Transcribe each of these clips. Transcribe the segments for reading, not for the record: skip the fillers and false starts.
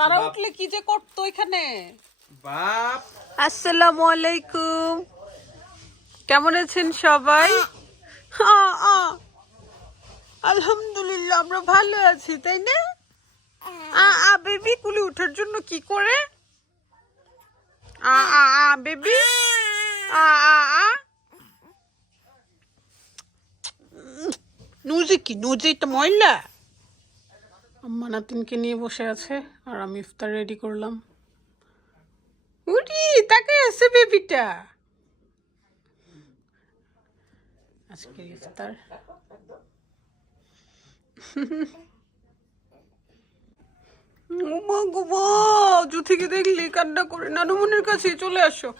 তারা উঠলে কি যে করতো এখানে। আসসালামু আলাইকুম, কেমন আছেন সবাই? আলহামদুলিল্লাহ আমরা ভালো আছি, তাই না? বেবি কুলি উঠার জন্য কি করে? বেবি নুজি কি নুজি, এটা ময়লা। আম্মা নাতিনকে নিয়ে বসে আছে আর আমি ইফতার রেডি করলাম। উরি তাকে আছে বেবিটা। আজকে ইফতার। জুথিকে দেখলি কান্না করে নানুমনির কাছে চলে আসো।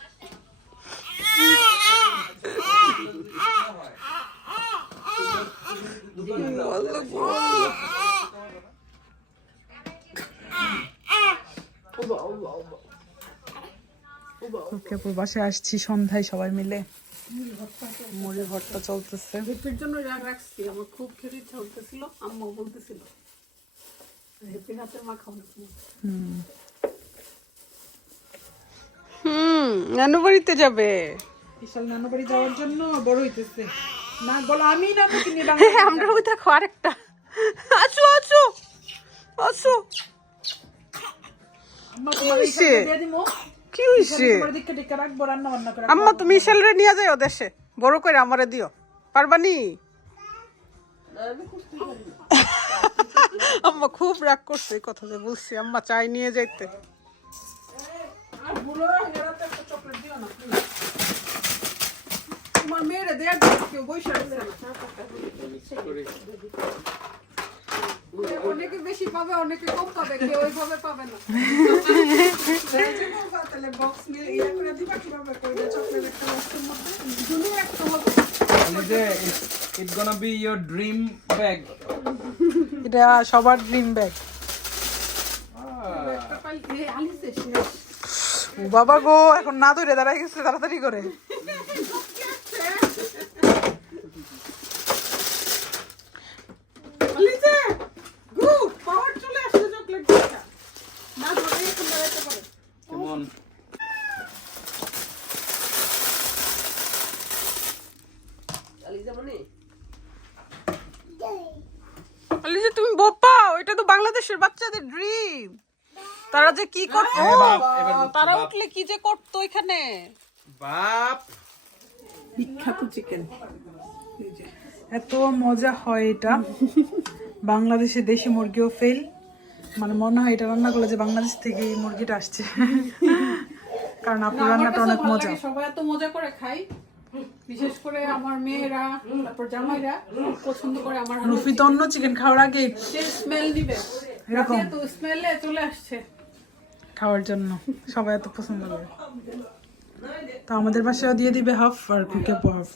ফুফকেপুর বাসায় আসছি সন্ধ্যায় সবাই মিলে। মুড়ি ভর্তা চলতেছে। হেপির জন্য রাখছি, আমার খুব খেতে ইচ্ছা করতেছিল, আম্মা বলতেছিল হেপির হাতের মা খাওয়া। নানু বাড়িতে যাবে। বিশাল নানু বাড়ি যাওয়ার জন্য বড় হইতেছে না, বলো আমি নানুকে নিয়ে আমরা ওই দেখো আরেকটা। আসো আসো আসো। কি হইছে? আম্মা তুমি ইশালরে নিয়ে যাও দেশে, বড় করে আমারে দিও, পারবানি? আম্মা খুব রাগ করছে এই কথা যে বলছি, আম্মা চাই নিয়ে যাইতে। তোমার মেয়েরে দেয়া কেউ বৈশা অনেকে বেশি পাবে, অনেকে কম পাবে, কেউ ওইভাবে পাবে না। It's gonna be your dream bag. এটা সবার ড্রিম ব্যাগ। ও বাবা গো, এখন না ধরে দাঁড়াই গেছে তাড়াতাড়ি করে। Come on. আলিজা তুমি বোপাও, এটা তো বাংলাদেশের বাচ্চাদের ড্রিম। তারা যে কি করতো, তারা উঠলে কি যে করতো এখানে। বাপ বিখ্যাত চিকেন, এত মজা হয় এটা। বাংলাদেশে দেশি মুরগিও ফেল, মানে মনে হয় এটা রান্না করলে যে বাংলাদেশ থেকে এই মুরগিটা আসছে। কারণ আপনার রান্নাটা অনেক মজা। সবাই এত মজা করে খাই, বিশেষ করে আমার মেয়েরা, তারপর জামাইরা পছন্দ করে। আমার রুফি তো অন্য চিকেন খাওয়ার আগে স্মেল দিবে, এরকম তো স্মেলে চলে আসছে খাওয়ার জন্য, সবাই এত পছন্দ করে। তো আমাদের বাসায় দিয়ে দিবে হাফ আর কুকে হাফ।